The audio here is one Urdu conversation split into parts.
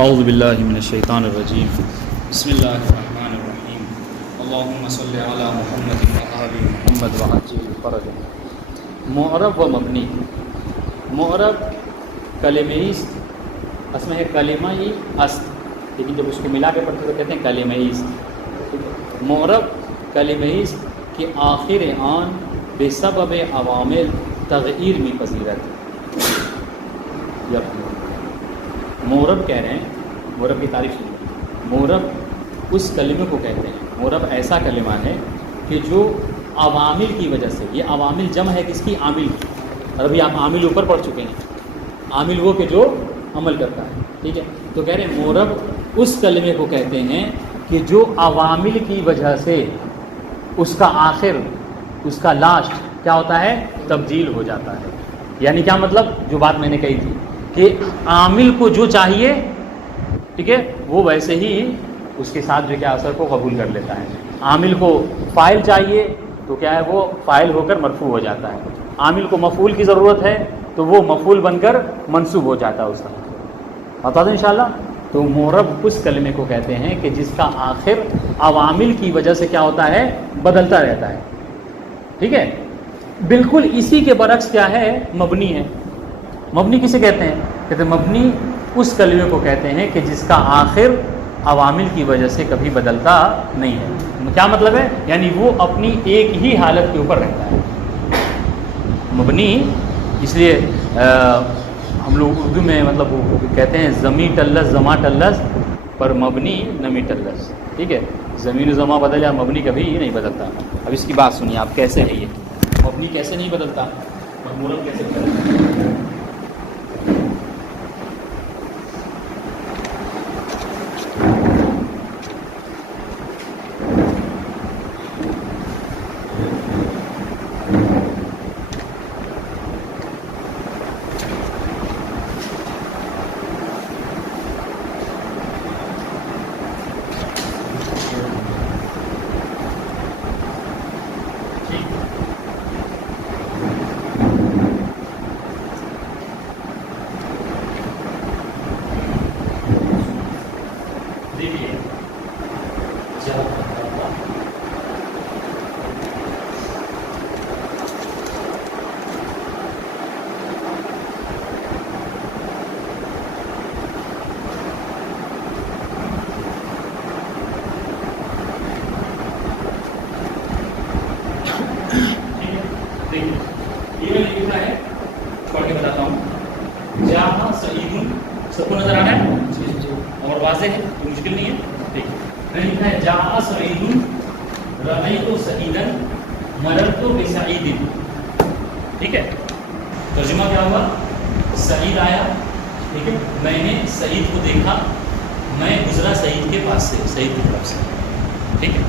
اعوذ باللہ من الشیطان الرجیم بسم اللہ الرحمن الرحیم اللہم صلی علی محمد وآل محمد وعجل فرجہ۔ معرب و مبنی، معرب کلمہ است، اس میں ہے کلمہ است، لیکن جب اس کو ملا کے پڑھتے تو کہتے ہیں کلمہ است۔ معرب کلمہ است کہ آخر آن بے سبب عوامل تغییر میں پذیرت۔ معرب کہہ رہے ہیں، معرب کی تعریف سنیں۔ معرب اس کلمے کو کہتے ہیں، معرب ایسا کلمہ ہے کہ جو عوامل کی وجہ سے، یہ عوامل جمع ہے کس کی؟ عامل کی، اور ابھی آپ عامل اوپر پڑھ چکے ہیں، عامل وہ کہ جو عمل کرتا ہے، ٹھیک ہے؟ تو کہہ رہے ہیں معرب اس کلمے کو کہتے ہیں کہ جو عوامل کی وجہ سے اس کا آخر، اس کا لاسٹ کیا ہوتا ہے؟ تبدیل ہو جاتا ہے۔ یعنی کیا مطلب؟ جو بات میں نے کہی تھی کہ عامل کو جو چاہیے، ٹھیک ہے، وہ ویسے ہی اس کے ساتھ جو کیا اثر کو قبول کر لیتا ہے۔ عامل کو فاعل چاہیے تو کیا ہے؟ وہ فاعل ہو کر مرفوع ہو جاتا ہے۔ عامل کو مفعول کی ضرورت ہے تو وہ مفعول بن کر منصوب ہو جاتا ہے اس طرح۔ بتا دیں انشاءاللہ۔ تو معرب اس کلمے کو کہتے ہیں کہ جس کا آخر عوامل کی وجہ سے کیا ہوتا ہے؟ بدلتا رہتا ہے، ٹھیک ہے؟ بالکل اسی کے برعکس کیا ہے؟ مبنی ہے۔ مبنی کسے کہتے ہیں؟ کہتے ہیں مبنی اس کلمے کو کہتے ہیں کہ جس کا آخر عوامل کی وجہ سے کبھی بدلتا نہیں ہے۔ کیا مطلب ہے؟ یعنی وہ اپنی ایک ہی حالت کے اوپر رہتا ہے۔ مبنی اس لیے ہم لوگ اردو میں مطلب وہ کہتے ہیں زمیں ٹلس زماں ٹلس پر مبنی نمی ٹلس، ٹھیک ہے؟ زمین و زماں بدل یا مبنی کبھی نہیں بدلتا۔ اب اس کی بات سنیے آپ، کیسے ہے یہ مبنی کیسے نہیں بدلتا اور معرب کیسے بدلتا؟ سب کو نظر آ رہا ہے اور واضح ہے، کوئی مشکل نہیں ہے۔ دیکھیے میں نے لکھا ہے جاء سعید رأیت سعیدا مررت بسعید، ٹھیک ہے؟ ترجمہ کیا ہوا؟ سعید آیا، ٹھیک ہے، میں نے سعید کو دیکھا، میں گزرا سعید کے پاس سے، سعید کی طرف سے، ٹھیک ہے؟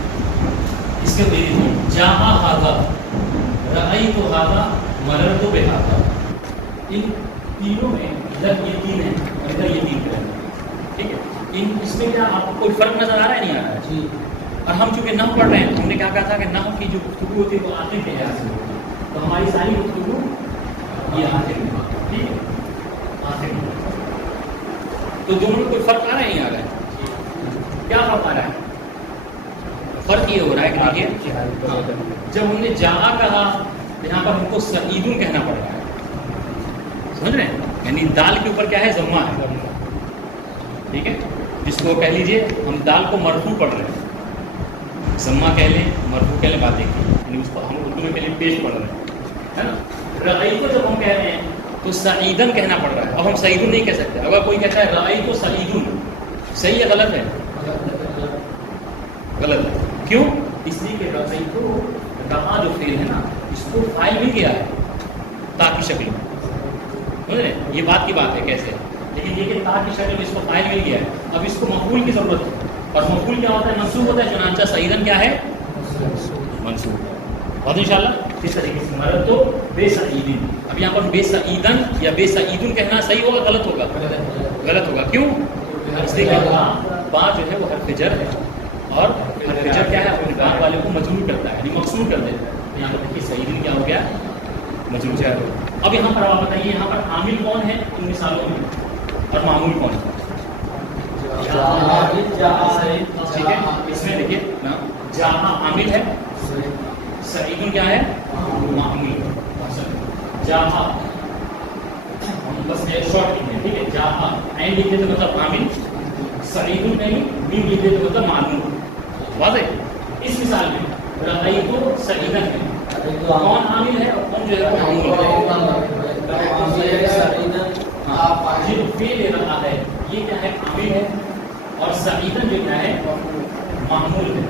اس کے بعد جاء ھذا رأیت ھذا مررت بھذا، ان تینوں میں ادھر یہ تین ہے اور ادھر یہ تین ہے، ٹھیک ہے؟ اس میں کیا آپ کو کوئی فرق نظر آ رہا ہے؟ نہیں آ رہا ہے جی۔ اور ہم چونکہ نحو پڑھ رہے ہیں، ہم نے کیا کہا تھا کہ نحو کی جو گفتگو ہوتی ہے وہ آخر کے لحاظ سے ہوتی ہے، تو ہماری ساری گفتگو یہ آخر میں، ٹھیک ہے؟ آخر میں تو دونوں میں کوئی فرق آ رہا ہے؟ نہیں آ رہا ہے؟ کیا فرق آ رہا ہے؟ فرق یہ ہو رہا ہے کہ دیکھیے جب ہم نے جہاں کہا یہاں پر ہم کو سعیدن کہنا پڑ رہا ہے، سمجھ رہے ہیں؟ یعنی دال کے اوپر کیا ہے؟ ضمہ ہے، ٹھیک ہے؟ جس کو کہہ لیجئے ہم دال کو مرفوع پڑھ رہے ہیں، ضمہ کہہ لیں مرفوع کہہ لیں، بات دیکھیے، یعنی اس کو ہم اردو میں کہہ لیں پیش پڑھ رہے ہیں، ہے نا؟ رأیت کو جب ہم کہہ رہے ہیں تو سعیدن کہنا پڑ رہا ہے، اب ہم سعیدن نہیں کہہ سکتے۔ اگر کوئی کہتا ہے رأیت سعیدن، صحیح ہے غلط ہے؟ غلط ہے۔ کیوں؟ اس لیے کہ رأیت رہا جو فعل ہے نا، اس کو فاعل بھی کیا ہے تا کی شکل میں، سمجھ رہے ہیں؟ یہ بات کی بات ہے کیسے، لیکن یہ کہ تا کی شکل میں اس کو فاعل مل گیا ہے، اب اس کو مفعول کی ضرورت ہے، اور مفعول کیا ہوتا ہے؟ منصوب ہوتا ہے، چنانچہ سعیدن کیا ہے؟ منصوب۔ اور انشاءاللہ اس طریقے سے مررت تو بے سعیدن، اب یہاں پر بے سعیدن یا بے سعیدن کہنا صحیح ہوگا غلط ہوگا؟ غلط ہوگا۔ کیوں؟ اس لیے کہ با جو ہے وہ حرف جر ہے، اور حرف جر کیا ہے؟ اپنے بعد والے کو مجرور کرتا ہے، یعنی مقصور کر دیتا ہے۔ یہاں پر دیکھیے سعیدن کیا ہو گیا؟ مجرور جر۔ اب یہاں پر آپ بتائیے یہاں پر عامل کون ہے ان مثالوں میں اور معمول کون ہے؟ ٹھیک ہے، اس میں دیکھیے نا جہاں عامل ہے، سعید کیا ہے؟ معمول. جہاں بس شارٹ لکھیں، ٹھیک ہے، جہاں عین لکھے تو مطلب عامل، سعید نہیں، میم لکھے تو مطلب معمول. واضح؟ اس مثال میں رأیت سعیدا ہے، کون عامل ہے اور کون جو ہے معمول ہے؟ جو فعل رہا ہے یہ کیا ہے؟ عامل ہے، اور سعیدا جو کیا ہے؟ معمول ہے.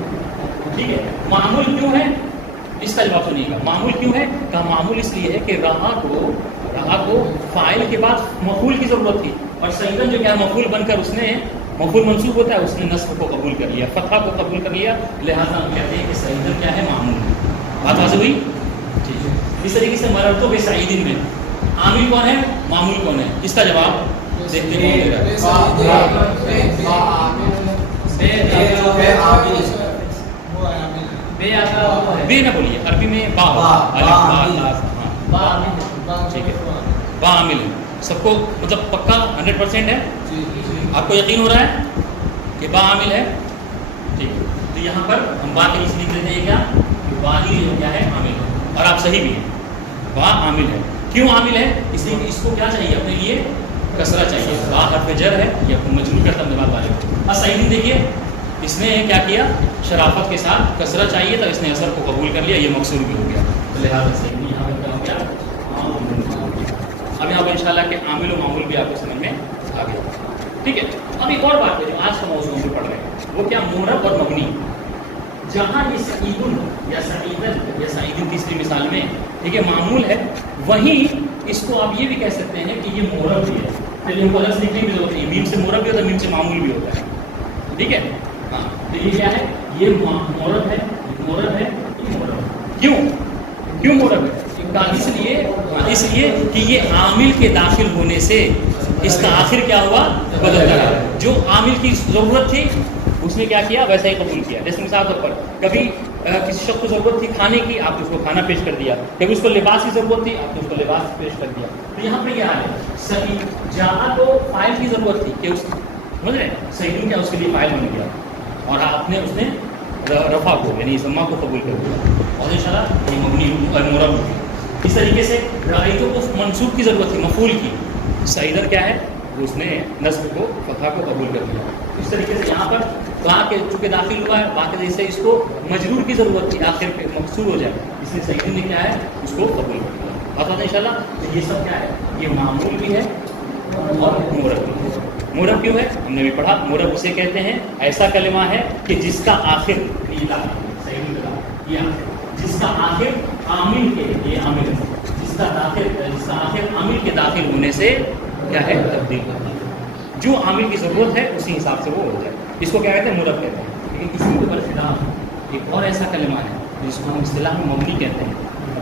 ٹھیک ہے، معمول کیوں ہے اس کا جواب سنیے گا. معمول کیوں ہے؟ کہ معمول اس لیے ہے کہ رہا کو فاعل کے بعد مفعول کی ضرورت تھی، اور سعیدا جو کیا ہے مفعول بن کر اس نے مفعول منصوب ہوتا ہے، اس نے نصب کو قبول کر لیا، فتحہ کو قبول کر لیا، لہٰذا ہم کہتے ہیں کہ سعیدا کیا ہے؟ معمول. بات واضح ہوئی؟ ٹھیک ہے. اس طریقے سے مررتو بسعید میں عامل کون ہے؟ معمول کون ہے؟ اس کا جواب دیکھتے ہیں. بے نہ بولیے، عربی میں با ٹھیک ہے، با عامل ہے. سب کو مطلب پکا 100% ہے؟ آپ کو یقین ہو رہا ہے کہ با عامل ہے؟ ٹھیک ہے. تو یہاں پر ہم با کے لکھ لیتے ہیں کیا کہ با ہی جو کیا ہے عامل ہے، اور آپ صحیح بھی ہیں، با عامل ہے. کیوں عامل ہے؟ اس لیے کہ اس کو کیا چاہیے اپنے لیے؟ کسرہ چاہیے. با حرف جر ہے، یہ آپ کو مجرور کرتا ہے بعد والے کو. اور صحیح دیکھیے اس نے کیا کیا؟ شرافت کے ساتھ کسرہ چاہیے تو اس نے اثر کو قبول کر لیا، یہ مقصور بھی ہو گیا. تو لہٰذا صحیح یہاں پر کیا ہو گیا؟ اب یہاں پر انشاءاللہ کہ عامل و معمول بھی آپ کو سمجھ میں آ گیا. ٹھیک ہے. اب ایک اور بات ہے جو آج کا موضوع ہم پڑھ رہے ہیں، وہ کیا؟ مورب اور مبنی. جہاں یہ سعیدن یا سعیدن یا سعیدن تیسری مثال میں ٹھیک ہے معمول ہے، وہیں اس کو آپ یہ بھی کہہ سکتے ہیں کہ یہ مورب بھی ہے. پہلے ہم کو لفظ لکھنے کی ضرورت نہیں، میم سے مورب بھی ہوتا ہے، میم سے معمول بھی ہوتا ہے. ٹھیک ہے. ہاں تو یہ کیا ہے؟ یہ مورب ہے، مورب ہے، یہ مورب. کیوں مورب ہے؟ اس لیے کہ یہ عامل کے داخل ہونے سے اس کا آخر کیا ہوا؟ بدل گیا. جو عامل کی ضرورت تھی اس نے کیا کیا؟ ویسا ہی قبول کیا. جیسے مثال طور پر کبھی کسی شخص کو ضرورت تھی کھانے کی، آپ نے اس کو کھانا پیش کر دیا. کبھی اس کو لباس کی ضرورت تھی، آپ نے اس کو لباس پیش کر دیا. تو یہاں پہ کیا ہے؟ صحیح جہاں کو فاعل کی ضرورت تھی کہ اس سمجھ رہے ہیں صحیح کیا اس کے لیے فاعل بن گیا، اور آپ نے اس نے رفع کو یعنی سما کو قبول کر دیا، اور انشاءاللہ یہ مبنی اور مورب ہوگی. اس طریقے سے رأیتو کو منصوب کی ضرورت تھی، مفعول کی. سعیدن کیا ہے؟ اس نے نصب کو فتحہ کو قبول کر دیا. اس طریقے سے یہاں پر با کے چونکہ داخل ہوا ہے، با کے جیسے اس کو مجرور کی ضرورت تھی آخر پہ مقصور ہو جائے، اس لیے سعیدن نے کیا ہے؟ اس کو قبول کر دیا. بات ان شاء اللہ یہ سب کیا ہے؟ یہ معمول بھی ہے اور مورب بھی ہے. مورب کیوں ہے؟ ہم نے بھی پڑھا. مورب اسے کہتے ہیں ایسا کلمہ ہے کہ جس کا آخر جس کا آخر عامل کے یہ عامل ہے، جس کا آخر عامل کے داخل ہونے سے کیا ہے؟ تبدیل ہوتا ہے. جو عامل کی ضرورت ہے اسی حساب سے وہ ہو جائے. اس کو کیا کہتے ہیں؟ مورب کہتے ہیں. لیکن اسی کے اوپر خلاف ایک اور ایسا کلمہ ہے جس کو ہم اصطلاح میں مبنی کہتے ہیں.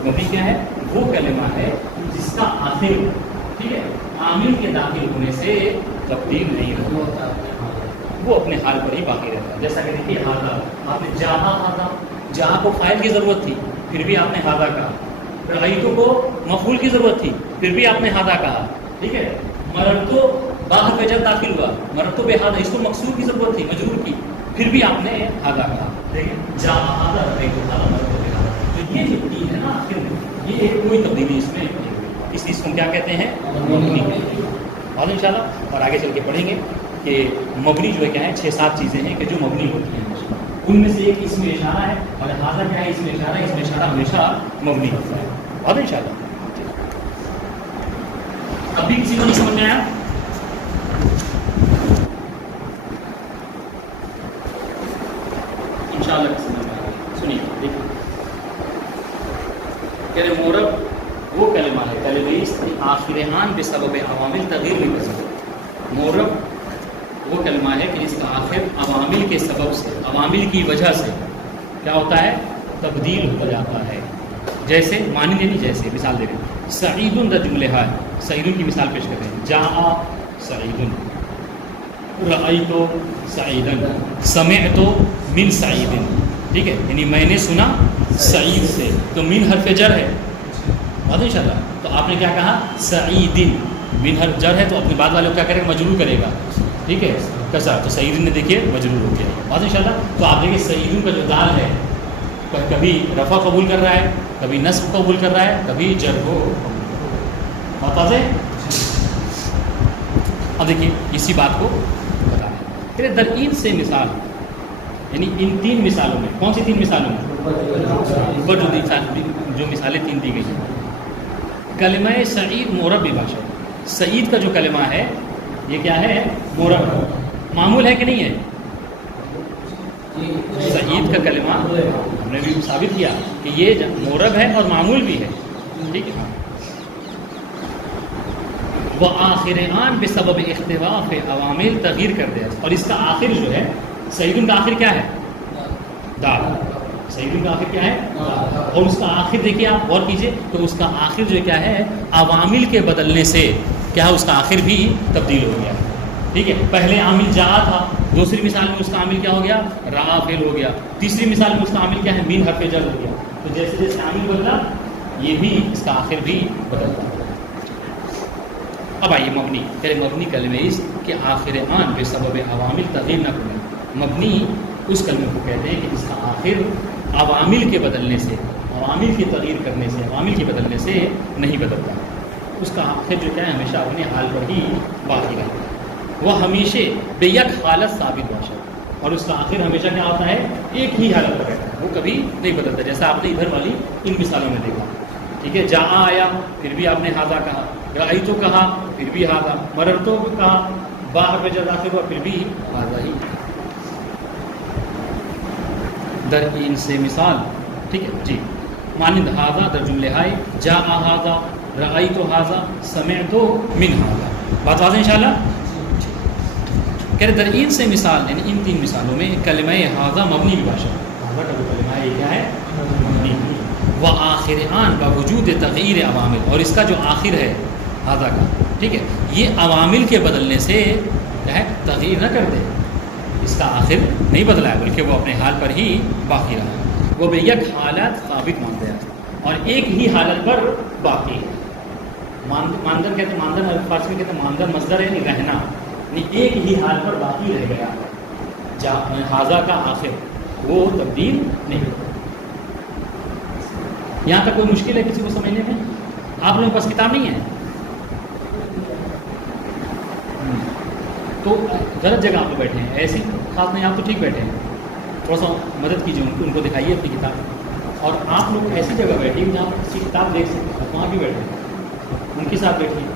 مبنی کیا ہے؟ وہ کلمہ ہے جس کا آخر ٹھیک ہے عامل کے داخل ہونے سے تبدیل نہیں ہوتا، وہ اپنے حال پر ہی باقی رہتا ہے. جیسا کہ دیکھیے ہاذا، آپ نے جہاں کو فاعل کی ضرورت تھی پھر بھی آپ نے ہاذا کہا. رأیتو کو مفعول کی ضرورت تھی پھر بھی آپ نے ہاذا کہا. ٹھیک ہے. مررتو باہر پہ جب داخل ہوا، مررتو بے ہاذا، اس کو مقصور کی ضرورت تھی مجرور کی، پھر بھی آپ نے ہاذا کہا. دیکھیں جہاں ہاذا رأیتو ہاذا مررتو بے ہاذا، تو یہ جو تین ہے نا آخر میں یہ ایک کوئی تبدیلی اس میں اس چیز کو کیا کہتے ہیں؟ مبنی. اور انشاءاللہ اور آگے چل کے پڑھیں گے کہ مبنی جو ہے کیا ہے 6-7 چیزیں ہیں کہ جو مبنی ہوتی ہیں. ان میں سے ایک اس میں اشارہ ہے، اور ہاذا کیا ہے؟ اس میں اشارہ ہمیشہ مبنی ہوتا ہے. اور انشاءاللہ ابھی کسی کو نہیں سمجھ میں آیا؟ انشاءاللہ سمجھ میں آیا. سنیے دیکھیے کہ مورب وہ کلمہ ہے کلمہ آخر آن بسبب عوامل تغیر نہیں کر سکتے. مورب وہ کلمہ ہے کہ اس کا آخر عوامل کے سبب سے، عوامل کی وجہ سے کیا ہوتا ہے؟ تبدیل ہو جاتا ہے. جیسے معنی نہیں، جیسے مثال دے رہے ہیں سعیدن دا جملہ ہے، سعیدن کی مثال پیش کر رہے ہیں. جاء سعیدن، رأیتو سعیدن، سمعتو من سعیدن. ٹھیک ہے، یعنی میں نے سنا سعید سے، تو من حرف جر ہے. بات ان شاء اللہ. تو آپ نے کیا کہا؟ سعیدن. من حرف جر ہے تو اپنے بعد والے کو کیا کرے گا؟ مجرور کرے گا. ٹھیک ہے. کسر تو سعید نے دیکھیے مجرور ہو گیا بات ان شاء اللہ. تو آپ دیکھیے سعید کا جو دال ہے کبھی رفع قبول کر رہا ہے, کبھی نصب قبول کر رہا ہے, کبھی جر کو بات واضح. اب دیکھیے اسی بات کو بتا رہے ہیں پھر درین سے مثال, یعنی ان 3 مثالوں میں, کون سی 3 مثالوں میں اوپر جو مثالیں 3 دی گئی ہیں. کلمہ سعید مورب باشا, سعید کا جو کلمہ ہے یہ کیا ہے؟ مورب. معمول ہے کہ نہیں ہے؟ سعید کا کلمہ ہم نے بھی ثابت کیا کہ یہ مورب ہے اور معمول بھی ہے, ٹھیک ہے. وہ آخر آن بسبب اختلاف عوامل تغیر کر دیا, اور اس کا آخر جو ہے سعید کا آخر کیا ہے؟ دال. سعید کا آخر کیا ہے؟ اور اس کا آخر دیکھیے آپ غور کیجیے تو اس کا آخر جو کیا ہے عوامل کے بدلنے سے کیا ہے اس کا آخر بھی تبدیل ہو گیا, ٹھیک ہے. پہلے عامل جا تھا, دوسری مثال میں اس کا عامل کیا ہو گیا؟ را فعل ہو گیا. تیسری مثال میں اس کا عامل کیا ہے؟ مین حرف جر ہو گیا. تو جیسے جیسے عامل بدلا یہ بھی اس کا آخر بھی بدلتا ہے. اب آئیے مبنی, پہلے مبنی کلمہ اس کہ آخر آن بے سبب عوامل تغیر نہ کریں. مبنی اس کلمے کو کہتے ہیں کہ جس کا آخر عوامل کے بدلنے سے, عوامل کی تغیر کرنے سے, عوامل کے بدلنے سے نہیں بدلتا, اس کا آخر جو کیا ہے ہمیشہ اپنے حال پر ہی باقی رہتا ہے. وہ ہمیشہ بے یک حالت ثابت باشا, اور اس کا آخر ہمیشہ کیا ہوتا ہے؟ ایک ہی حالت پر رہتا ہے, وہ کبھی نہیں بدلتا. جیسا آپ نے ادھر والی ان مثالوں میں دیکھا, ٹھیک ہے. جا آیا پھر بھی آپ نے ہاذا کہا, رأیتو کہا پھر بھی ہاذا, مررتو کہا باہر میں جب داخل ہوا پھر بھی ہاذا ہی. در ان سے مثال, ٹھیک ہے جی. مانند ہاذا در جملے ہائے, جا ہاذا, رأیتو ہاذا, سمعتو من ہاذا. بات واضح انشاءاللہ. کہہ رہے در ان سے مثال, یعنی ان 3 مثالوں میں کلمہ ہاذا مبنی باشا, ہاذا کا جو کلمہ ہے یہ کیا ہے؟ مبنی. وہ آخر آن باوجود تغیر عوامل, اور اس کا جو آخر ہے ہاذا کا, ٹھیک ہے, یہ عوامل کے بدلنے سے کیا ہے تغیر نہ کر دے, اس کا آخر نہیں بدلا ہے بلکہ وہ اپنے حال پر ہی باقی رہا. وہ بے یک حالت ثابت مانتے ہیں اور ایک ہی حالت پر باقی ہے. ماندر کہتے ہیں, ماندر فارسی میں کہتے ہیں ماندر مصدر ہے, نہیں رہنا, نہیں ایک ہی حال پر باقی رہ گیا. ہاذا کا آخر وہ تبدیل نہیں ہوتا. یہاں تک کوئی مشکل ہے کسی کو سمجھنے میں؟ آپ لوگوں کے پاس کتاب نہیں ہے تو غلط جگہ آپ بیٹھے ہیں, ایسی خاص نہیں, آپ تو ٹھیک بیٹھے ہیں. تھوڑا سا مدد کیجیے ان کو دکھائیے اپنی کتاب, اور آپ لوگ ایسی جگہ بیٹھیے جہاں پر کسی کتاب دیکھ سکتے ہیں, وہاں بھی بیٹھے, ان کے ساتھ بیٹھیے.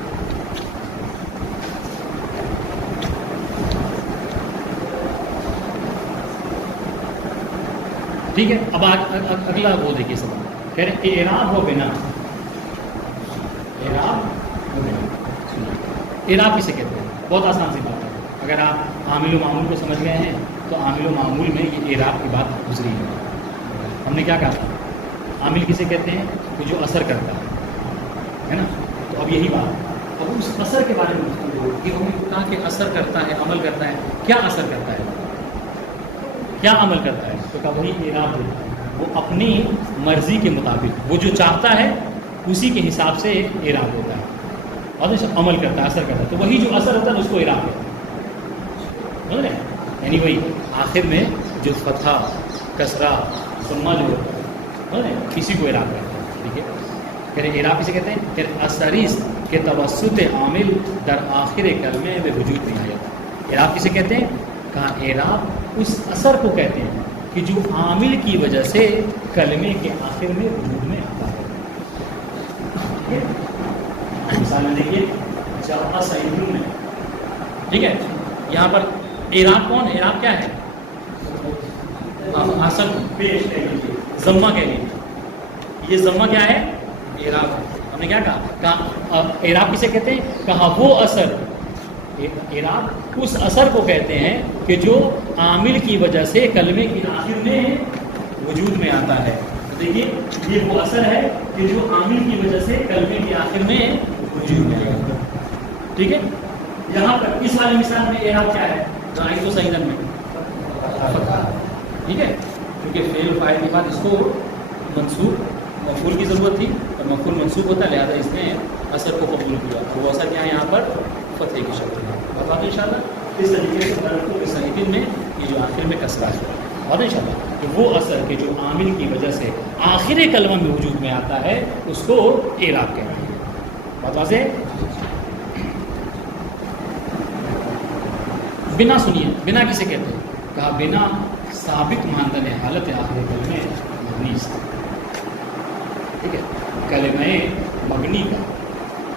ٹھیک ہے. اب اگلا وہ دیکھیے سب کہہ رہے ہیں اعراب ہو بنا, اعراب ہو بنا. اعراب کسے کہتے ہیں؟ بہت آسان سی بات ہے. اگر آپ عامل و معمول کو سمجھ گئے ہیں تو عامل و معمول میں یہ اعراب کی بات گزری ہے. ہم نے کیا کہا تھا؟ عامل کسے کہتے ہیں؟ کہ جو اثر کرتا ہے نا. تو اب یہی بات, اب اس اثر کے بارے میں کہ ہم نے کہا کہ اثر کرتا ہے, عمل کرتا ہے. کیا اثر کرتا ہے, کیا عمل کرتا ہے؟ تو کہا وہی اعراب ہوتا ہے. وہ اپنی مرضی کے مطابق وہ جو چاہتا ہے اسی کے حساب سے ایک اعراب ہوتا ہے, اور عمل کرتا ہے, اثر کرتا ہے. تو وہی جو اثر ہوتا ہے اس کو اعراب ہے, سمجھ رہے ہیں؟ یعنی وہی آخر میں جو فتحہ, کسرہ, ثمہ جو ہوتا ہے, سمجھ رہے ہیں, کسی کو اعراب کرتا ہے. ٹھیک ہے. کہہ رہے اعراب کسے کہتے ہیں؟ کہ اثریس کے توسط عامل در آخر کلمے میں وجود نہیں آیا. اعراب کسے کہتے ہیں؟ کہا اعراب اس اثر کو کہتے ہیں کہ جو عامل کی وجہ سے کلمے کے آخر میں وجود میں آتا ہے. مثال میں دیکھیے جاء سعید میں, ٹھیک ہے. یہاں پر اعراب کون ہے؟ اعراب کیا ہے؟ اصل پیش کہہ لیجیے, ضمہ کہہ لیجیے. یہ ضمہ کیا ہے؟ اعراب. ہم نے کیا کہا اعراب کسے کہتے ہیں؟ کہا وہ اثر, اعراب اس اثر کو کہتے ہیں کہ جو عامل کی وجہ سے کلمے کے آخر میں وجود میں آتا ہے. دیکھیے یہ وہ اثر ہے کہ جو عامل کی وجہ سے کلمے کے آخر میں وجود میں آتا ہے. ٹھیک ہے. یہاں پر اس والی مثال میں اعراب کیا ہے؟ رأیتو سعیدن میں ٹھیک ہے, کیونکہ فعل و فاعل کے بعد اس کو منصوب مفعول کی ضرورت تھی, اور مفعول منصوب ہوتا ہے, لہٰذا اس نے اثر کو قبول کیا. وہ اثر کیا ہے یہاں پر؟ فتح کی شکل ہے. بتا دیں انشاءاللہ. اس طریقے سے ضرب کو بسعید میں یہ جو آخر میں کسرہ ہے اور ان شاء اللہ کہ وہ اثر کہ جو عامل کی وجہ سے آخر کلمہ میں وجود میں آتا ہے اس کو اعراب کہتے ہیں. بات واضح؟ بنا سنیے بنا کسے کہتے ہیں؟ کہا بنا ثابت ماندن حالت آخر کلمہ مبنی سے. ٹھیک ہے، کلمہ مبنی کا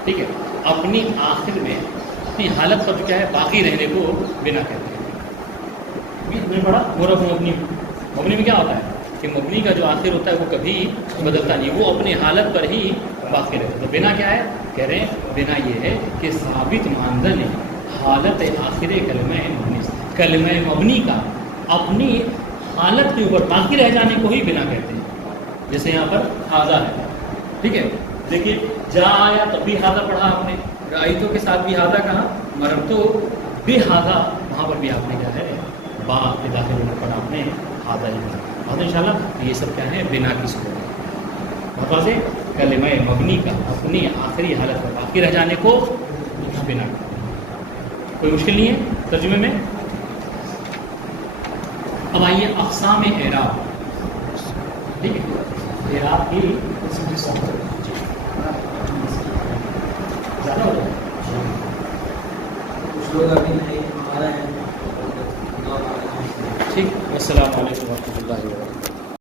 ٹھیک ہے اپنی آخر میں اپنی حالت پر جو کیا ہے باقی رہنے کو بنا کہتے ہیں. میں پڑھا مورب مبنی. مبنی میں کیا ہوتا ہے کہ مبنی کا جو آخر ہوتا ہے وہ کبھی بدلتا نہیں، وہ اپنی حالت پر ہی باقی رہتا ہے. تو بنا کیا ہے؟ کہہ رہے ہیں بنا یہ ہے کہ ثابت ماندن حالت آخر کلمہ مبنی سے. کلمہ مبنی کا اپنی حالت کے اوپر باقی رہ جانے کو ہی بنا کہتے ہیں. جیسے یہاں پر ہاذا ہے، ٹھیک ہے، دیکھیے جا آیا تب بھی ہاذا پڑھا آپ نے، رأیتو کے ساتھ بھی ہاذا کہا، مررتو بھی ہاذا، وہاں پر بھی آپ نے کیا ہے با کے داخل ہونے پر آپ نے ہاذا ہی کہا. اور انشاءاللہ یہ سب کیا ہے بنا کی صورت. بتا دیں کلمہ مبنی کا اپنی آخری حالت پر باقی رہ جانے کو بنا. کوئی مشکل نہیں ہے ترجمے میں؟ اب آئیے اقسام اعراب. ٹھیک ہے، اعراب کی زیادہ ہو جائے ٹھیک. السلام علیکم ورحمۃ اللہ وبرکاتہ.